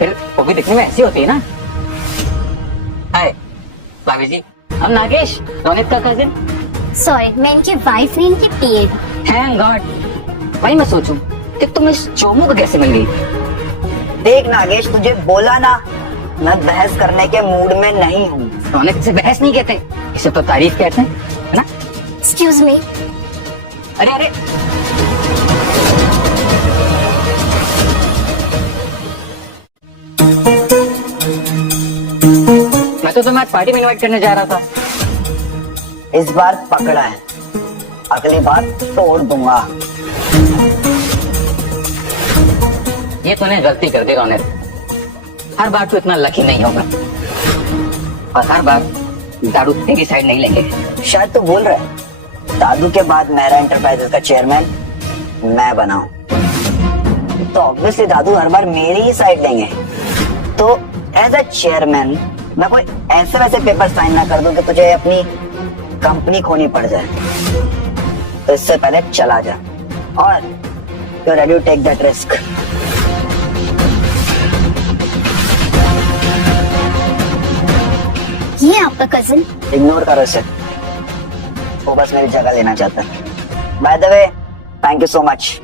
फिर वो भी दिखने में ऐसी होती है ना। हाय भाभी जी, हम नागेश, रोनित का कजिन। सॉरी, मैं इनकी वाइफ नहीं, इनकी पीए। Thank God. वही मैं सोचूं कि तुम इस चोमू को कैसे मिल गई। देख नागेश, तुझे बोला ना, मैं बहस करने के मूड में नहीं हूँ। रोनित इसे बहस नहीं कहते, इसे तो तारीफ कहते हैं, है ना। Excuse me. अरे अरे, मैं तो तुम्हें आज पार्टी में इनवाइट करने जा रहा था। इस बार पकड़ा है, अगली बार तोड़ दूंगा। ये तूने गलती कर दी रोनित, हर बार तू इतना लकी नहीं होगा और हर बार दारू तेरी साइड नहीं लेंगे। शायद तू भूल रहा है, दादू के बाद मेरा एंटरप्राइजेस का चेयरमैन मैं बनाऊं, तो ऑब्वियसली दादू हर बार मेरी ही साइड लेंगे। तो एज अ चेयरमैन मैं कोई ऐसे वैसे पेपर साइन ना कर दूं कि तुझे अपनी कंपनी खोनी पड़ जाए। तो इससे पहले चला जा और you ready to take that risk. ये आपका कजिन? इग्नोर करो इसे, वो बस मेरी जगह लेना चाहता है। By the way, thank you so much.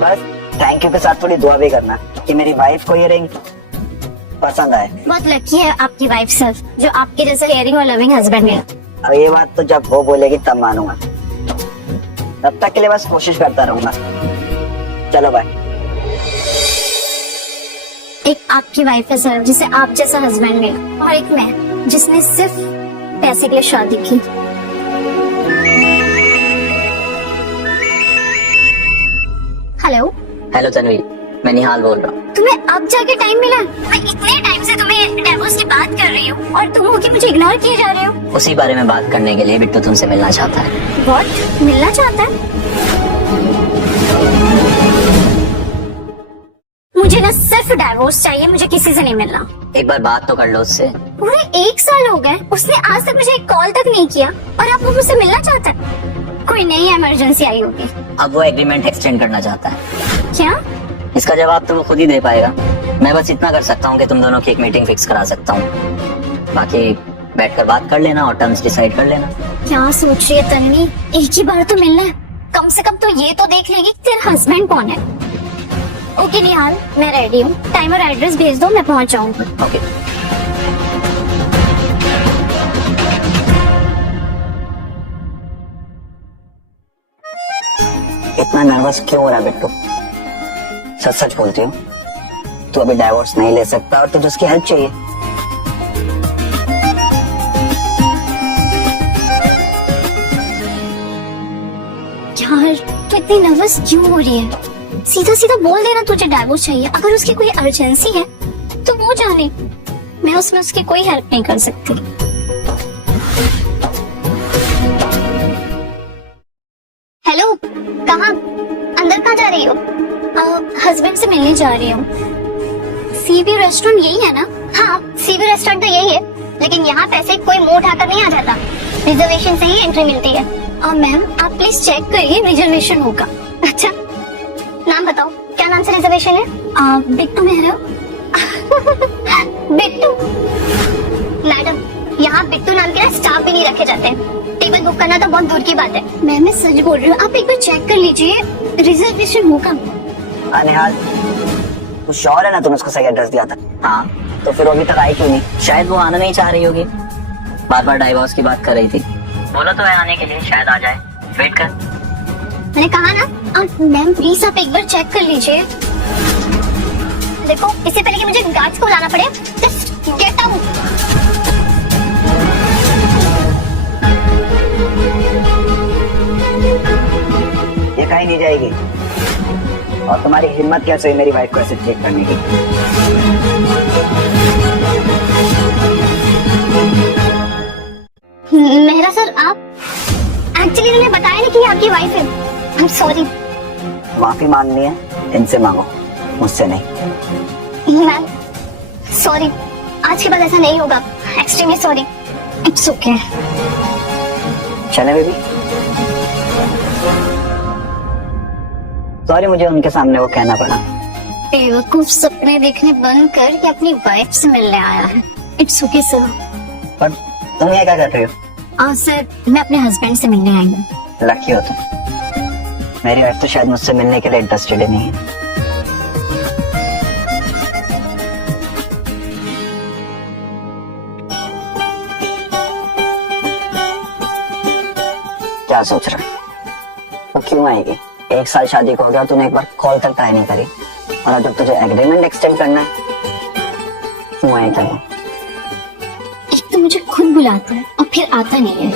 बस थैंक यू के साथ थोड़ी दुआ भी करना कि मेरी वाइफ को ये रिंग पसंद आए। बहुत लकी है आपकी वाइफ सर, जो आपके जैसे केयरिंग और लविंग हस्बैंड है। अब ये बात तो जब वो बोलेगी तब मानूंगा, तब तक के लिए बस कोशिश करता रहूंगा। चलो बाय। एक आपकी वाइफ है सर, जिसे आप जैसा हस्बैंड मिला, और एक मैं, जिसने सिर्फ पैसे के लिए शादी की। हेलो। हेलो तन्वी, मैं निहाल बोल रहा हूँ। तुम्हें अब जाके टाइम मिला? मैं इतने टाइम से तुम्हें डिवोर्स की बात कर रही हूँ और तुम हो कि मुझे इग्नोर किए जा रहे हो। उसी बारे में बात करने के लिए बिट्टू तुमसे मिलना चाहता है। व्हाट? मिलना चाहता है? मुझे ना सिर्फ डिवोर्स चाहिए, मुझे किसी से नहीं मिलना। एक बार बात तो कर लो उससे। पूरे 1 साल हो गए, उसने आज तक मुझे एक कॉल तक नहीं किया और अब वो मुझसे मिलना चाहता है। कोई नई इमरजेंसी आई होगी। अब वो एग्रीमेंट एक्सटेंड करना चाहता है। क्या? इसका जवाब तो वो खुद ही दे पाएगा। मैं बस इतना कर सकता हूँ कि तुम दोनों की एक मीटिंग फिक्स करा सकता हूँ, बाकी बैठकर बात कर लेना और टर्म्स डिसाइड कर लेना। क्या सोच रही है तन्वी? एक ही बार तो मिलना है, कम से कम तो ये तो देख लेगी तेरा हस्बैंड कौन है। ओके निहाल, मैं रेडी हूँ, टाइम और एड्रेस भेज दो, मैं पहुँच जाऊंगी। ओके। इतना नर्वस क्यों हो रहा है बिट्टू? सच सच बोलती हूँ, तू अभी डाइवोर्स नहीं ले सकता और तुझे उसकी हेल्प चाहिए। यार तू इतनी नर्वस क्यों हो रही है? सीधा सीधा बोल देना तुझे डाइवोर्स चाहिए। अगर उसकी कोई अर्जेंसी है तो वो जाने, मैं उसमें उसकी कोई हेल्प नहीं कर सकती। हेलो, कहाँ? अंदर कहाँ जा रही हो? हस्बैंड से मिलने जा रही हूँ। सीबी रेस्टोरेंट यही है ना? हाँ, सीबी रेस्टोरेंट तो यही है, लेकिन यहाँ पैसे कोई मुंह उठाकर नहीं आ जाता, रिजर्वेशन से ही एंट्री मिलती है। मैम आप प्लीज चेक करिए, रिजर्वेशन होगा। अच्छा, नाम बताओ, क्या नाम से रिजर्वेशन है? बिट्टू मेहरा। बिट्टू? मैडम, यहाँ बिट्टू नाम के ना स्टाफ भी नहीं रखे जाते, टेबल बुक करना तो बहुत दूर की बात है। मैम मैं सच बोल रही हूँ, आप एक बार चेक कर लीजिए, रिजर्वेशन होगा। निहाल, तू श्योर है ना तुमने उसको सही एड्रेस दिया था? हाँ, तो फिर वो अभी तक आई क्यों नहीं? शायद वो आना नहीं चाह रही होगी, बार बार डाइवोर्स की बात कर रही थी। बोला तो है आने के लिए, शायद आ जाए, वेट कर। मैंने कहा ना। मैम प्लीज आप एक बार चेक कर लीजिए। देखो, इससे पहले कि मुझे गार्ड्स को बुलाना पड़े, जस्ट गेट आउट। ये कहीं नहीं जाएगी, और तुम्हारी हिम्मत कैसे हुई मेरी वाइफ को ऐसे चेक करने की? मेहरा सर, आप एक्चुअली उन्होंने बताया नहीं कि ये आपकी वाइफ है। I am sorry. माफी मांगनी है इनसे मांगो, मुझसे नहीं। मैम सॉरी, आज के बाद ऐसा नहीं होगा। Extremely sorry. It's okay. चले बेबी। सॉरी, मुझे उनके सामने वो कहना पड़ा। बेवकूफ सपने देखने बंद कर ये अपनी वाइफ से मिलने आया है। It's okay sir. पर तुम ये क्या कर रही हो? सर मैं अपने हस्बैंड से मिलने आई हूँ। लकी हो तुम। मेरी वाइफ तो शायद मुझसे मिलने के लिए इंटरेस्टेड ही नहीं है। क्या सोच रहा है? वो क्यों आएगी? 1 साल शादी को हो गया, तूने एक बार कॉल तक ट्राई नहीं करी। और जब तुझे एग्रीमेंट एक्सटेंड करना है, क्यों आएगा वो? एक तो मुझे खुद बुलाता है और फिर आता नहीं है।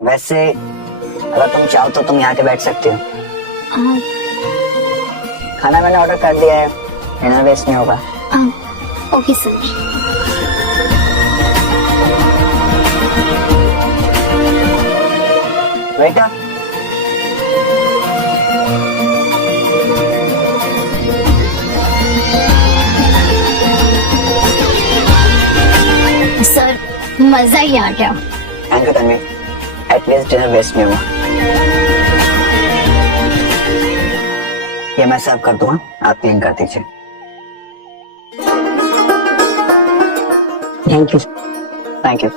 वैसे अगर तुम चाहो तो तुम यहाँ के बैठ सकती हो। खाना मैंने ऑर्डर कर दिया है, डिनर वेस्ट नहीं होगा। Okay sir. बेटा सर मजा ही आ गया। Thank you Tanvi, at least dinner waste नहीं हुआ। ये मैं सर्व कर दूंगा, आप क्लीन कर दीजिए। Thank you thank you.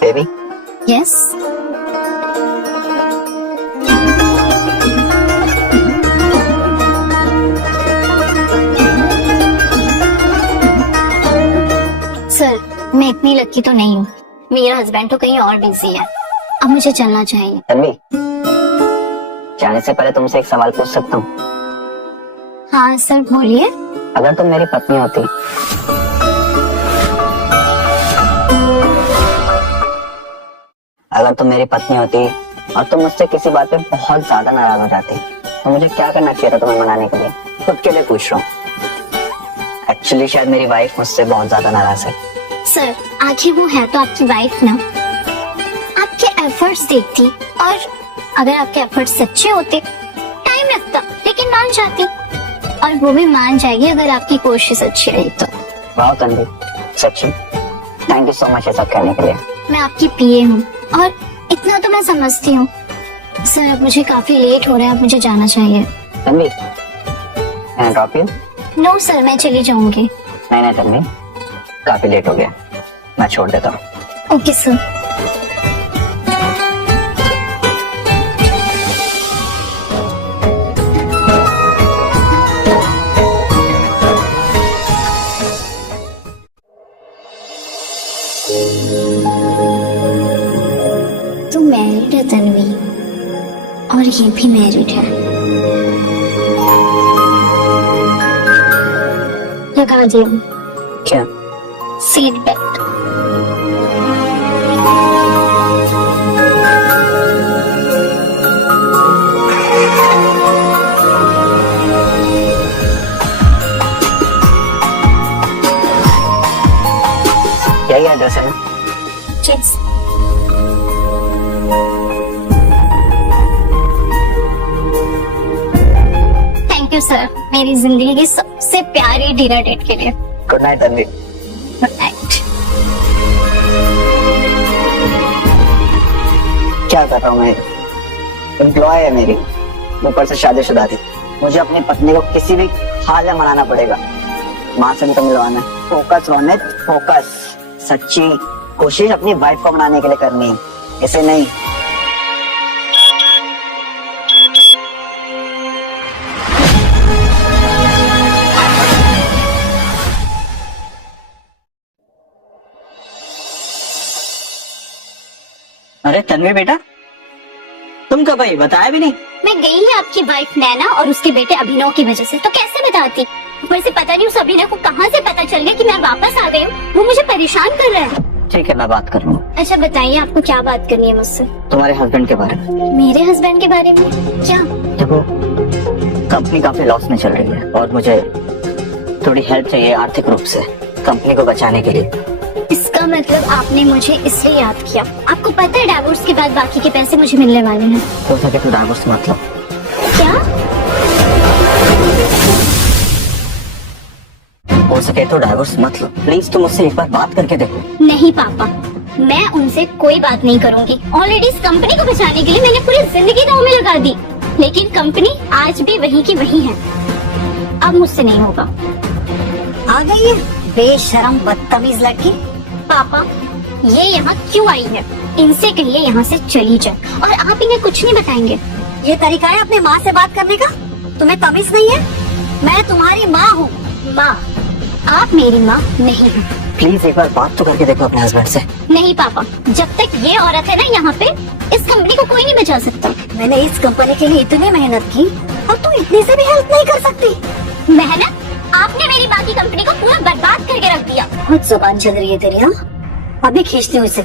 Baby yes sir, मैं इतनी लकी तो नहीं हूँ। मेरा हस्बैंड तो कहीं और बिजी है। अब मुझे चलना चाहिए। तन्वी, जाने से पहले तुमसे एक सवाल पूछ सकता हूँ? हाँ सर बोलिए। अगर तुम मेरी पत्नी होती, अगर तुम मेरी पत्नी होती और तुम मुझसे किसी बात पे बहुत ज्यादा नाराज हो जाती, तो मुझे क्या करना चाहिए था तुम्हें मनाने के लिए? खुद के लिए पूछ रहा हूँ। एक्चुअली शायद मेरी वाइफ मुझसे बहुत ज्यादा नाराज है। सर आखिर वो है तो आपकी वाइफ ना। आपके एफर्ट्स देखती और अगर आपके एफर्ट्स सच्चे होते टाइम लगता लेकिन मान जाती, और वो भी मान जाएगी अगर आपकी कोशिश अच्छी रही तो। वाह तन्वी, सच्ची थैंक यू सो मच ये सब कहने के लिए। मैं आपकी पीए हूँ और इतना तो मैं समझती हूँ। सर अब मुझे काफी लेट हो रहा है, अब मुझे जाना चाहिए। तन्वी, मैं ड्रॉप यू? नो सर मैं चली जाऊंगी। नहीं तन्वी, काफी लेट हो गया, मैं छोड़ देता हूँ। Okay sir. तू मैरिड है तन्वी, और ये भी मैरिड है। लगा दिया क्या? Seat belt. यही एड्रेस है ना? Yes. थैंक यू सर, मेरी जिंदगी की सबसे प्यारी डिनर डेट के लिए। Good night Tanvi. Good night. क्या कर रहा हूँ मैं? एम्प्लॉय है मेरी, ऊपर से शादीशुदा थी। मुझे अपनी पत्नी को किसी भी हाल में मनाना पड़ेगा। माँ से तो मिलवाना है। Focus Ronit, focus. सच्ची कोशिश अपनी वाइफ को मनाने के लिए करनी है, इसे नहीं। अरे तन्वी बेटा, तुम कब आई? बताया भी नहीं। मैं गई ही आपकी वाइफ नैना और उसके बेटे अभिनव की वजह से, तो कैसे बताती? ऊपर से पता नहीं उस अभिनव को कहाँ से पता चल गया कि मैं वापस आ गई हूँ। वो मुझे परेशान कर रहा है। ठीक है, मैं बात कर लूँ। अच्छा बताइए, आपको क्या बात करनी है मुझसे? तुम्हारे हस्बैंड के बारे में। मेरे हस्बैंड के बारे में? क्या? देखो, कंपनी काफी लॉस में चल रही है और मुझे थोड़ी हेल्प चाहिए आर्थिक रूप से कंपनी को बचाने के लिए। इसका मतलब आपने मुझे इसलिए याद किया? आपको पता है डिवोर्स के बाद बाकी के पैसे मुझे मिलने वाले हैं। हो सके तो डिवोर्स मतलब क्या? हो सके तो डाइवोर्स मत लो प्लीज, तुम मुझसे एक बार बात करके देखो। नहीं पापा, मैं उनसे कोई बात नहीं करूंगी। ऑलरेडी इस कंपनी को बचाने के लिए मैंने पूरी जिंदगी दांव में लगा दी, लेकिन कंपनी आज भी वही की वही है। अब मुझसे नहीं होगा। आ गई है बेशरम बदतमीज लड़की। पापा, ये यहाँ क्यों आई है? इनसे कहिए यहाँ से चली जाए, और आप इन्हें कुछ नहीं बताएंगे। ये तरीका है अपने माँ से बात करने का? तुम्हें तमीज नहीं है? मैं तुम्हारी माँ हूँ। माँ, आप मेरी माँ नहीं हैं। प्लीज एक बार बात तो करके देखो अपने हस्बैंड से। नहीं पापा, जब तक ये औरत है ना यहाँ पे, इस कंपनी को कोई नहीं बचा सकता। मैंने इस कंपनी के लिए इतनी मेहनत की और तू इतनी से भी हेल्प नहीं कर सकती। मेहनत? आपने मेरी माँ की कंपनी को पूरा बर्बाद करके रख दिया। बहुत जुबान चल रही है तेरी। हाँ, अभी खींचती हूँ इसे।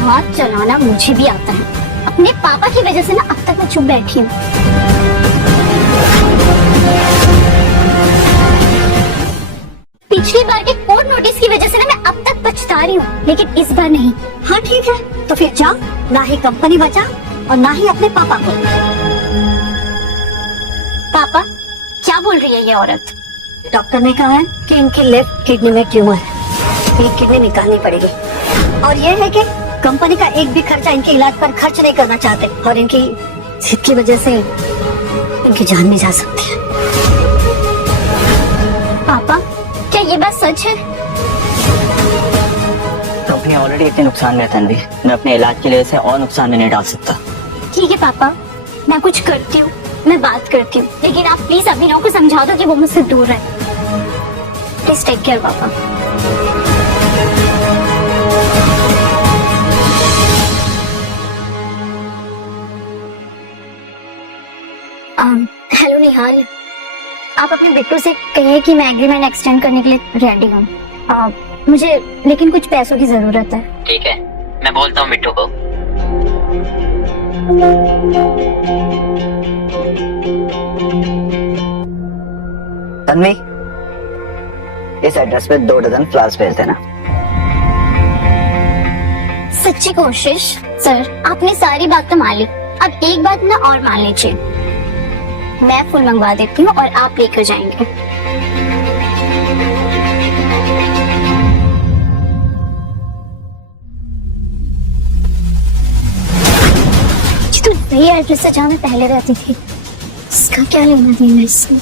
हाथ चलाना मुझे भी आता है। अपने पापा की वजह से ना अब तक मैं चुप बैठी हूँ। पिछली बार के कोर्ट नोटिस की वजह से ना मैं अब तक पछता रही हूँ, लेकिन इस बार नहीं। हाँ ठीक है, तो फिर जा, ना ही कंपनी बचा और ना ही अपने पापा को। पापा, क्या बोल रही है ये औरत? डॉक्टर ने कहा है कि इनकी लेफ्ट किडनी में ट्यूमर है, एक किडनी निकालनी पड़ेगी। और ये है कि कंपनी का एक भी खर्चा इनके इलाज पर खर्च नहीं करना चाहते, और इनकी जिद की वजह से इनकी जान भी जा सकती है। पापा, क्या ये बात सच है? कंपनी ऑलरेडी इतने नुकसान में है तन्वी, मैं अपने इलाज के लिए इसे और नुकसान में नहीं डाल सकता। ठीक है पापा, मैं कुछ करती हूँ, मैं बात करती हूँ, लेकिन आप प्लीज अभिनव को समझा दो कि वो मुझसे दूर रहे। प्लीज टेक केयर पापा। हेलो निहाल, आप अपने बिट्टू से कहिए कि मैं एग्रीमेंट एक्सटेंड करने के लिए रेडी हूँ। मुझे लेकिन कुछ पैसों की जरूरत है। ठीक है, मैं बोलता हूँ बिट्टू को। तन्वी, इस एड्रेस पे 2 डजन फ्लावर्स भेज देना। सच्ची कोशिश। सर, आपने सारी बात तो मान ली, अब एक बात ना और मान लीजिए। मैं फूल मंगवा देती हूँ और आप लेकर जाएंगे। ये तो वही एड्रेस है जहाँ मैं पहले रहती थी। इसका क्या लेना देना इससे?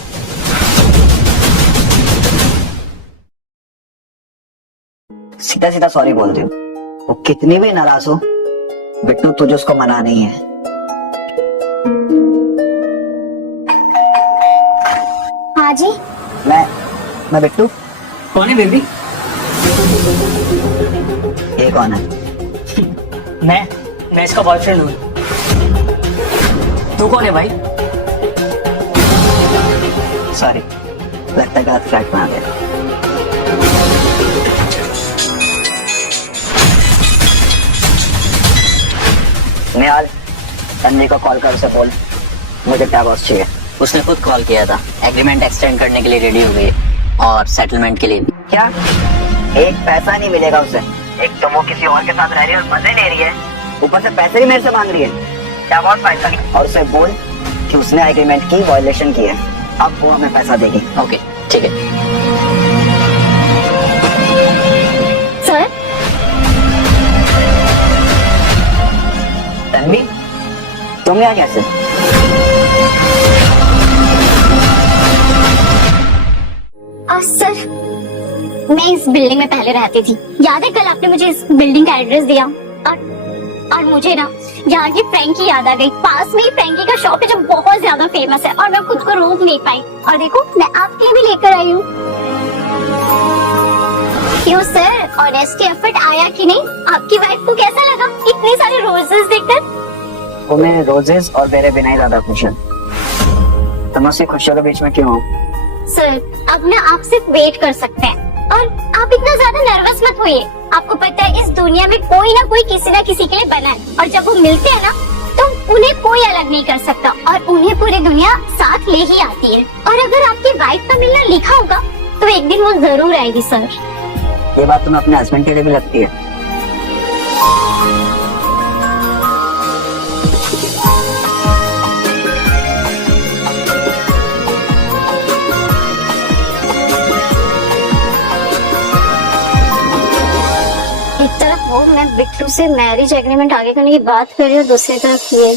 सीधा सीधा सॉरी बोल दो। वो कितनी भी नाराज हो, बिट्टू तुझे उसको मना नहीं है। हाँ जी। मैं बिट्टू। कौन है बेबी? ये कौन है? मैं इसका बॉयफ्रेंड हूँ। तू कौन है भाई? सॉरी, लगता है गलत फ्लैट में आ गया। निहाल, तन्वी को कॉल कर उसे बोल मुझे क्या बॉस चाहिए। उसने खुद कॉल किया था, एग्रीमेंट एक्सटेंड करने के लिए रेडी हो गई और सेटलमेंट के लिए भी। क्या? एक पैसा नहीं मिलेगा उसे। एक तो वो किसी और के साथ रह रही है और मजे ले रही है, ऊपर से पैसे भी मेरे से मांग रही है। क्या बहुत फायदा? और उसे बोल कि उसने एग्रीमेंट की वायलेशन की है, अब वो हमें पैसा देगी। ओके ठीक है। सर, तन्वी, तुम यहाँ कैसे? सर, मैं इस बिल्डिंग में पहले रहती थी। याद है कल आपने मुझे इस बिल्डिंग का एड्रेस दिया, और मुझे ना यहाँ की फ्रैंकी याद आ गई। पास में ही फ्रैंकी का शॉप है जो बहुत ज्यादा फेमस है, और मैं खुद को रोक नहीं पाई। और देखो, मैं आपके लिए भी लेकर आई हूँ। क्यों सर, ऑनेस्टी एफर्ट आया कि नहीं? आपकी वाइफ को कैसा लगा इतने सारे रोजेस देखकर? वो मेरे रोजेस और मेरे बिना ही ज्यादा खुश है। तुम उसकी खुशियों के बीच में क्यों हो? सर, अब ना आप सिर्फ वेट कर सकते हैं, और आप इतना ज्यादा नर्वस मत होइए। आपको पता है इस दुनिया में कोई ना कोई किसी ना किसी के लिए बना है, और जब वो मिलते हैं ना तो उन्हें कोई अलग नहीं कर सकता, और उन्हें पूरी दुनिया साथ ले ही आती है। और अगर आपकी वाइफ का मिलना लिखा होगा तो एक दिन वो जरूर आएगी सर। ये बात तुम्हें अपने हस्बैंड के लिए भी लगती है? एक तरफ वो मैं बिट्टू से मैरिज एग्रीमेंट आगे करने की बात कर रही हूँ, दूसरी तरफ ये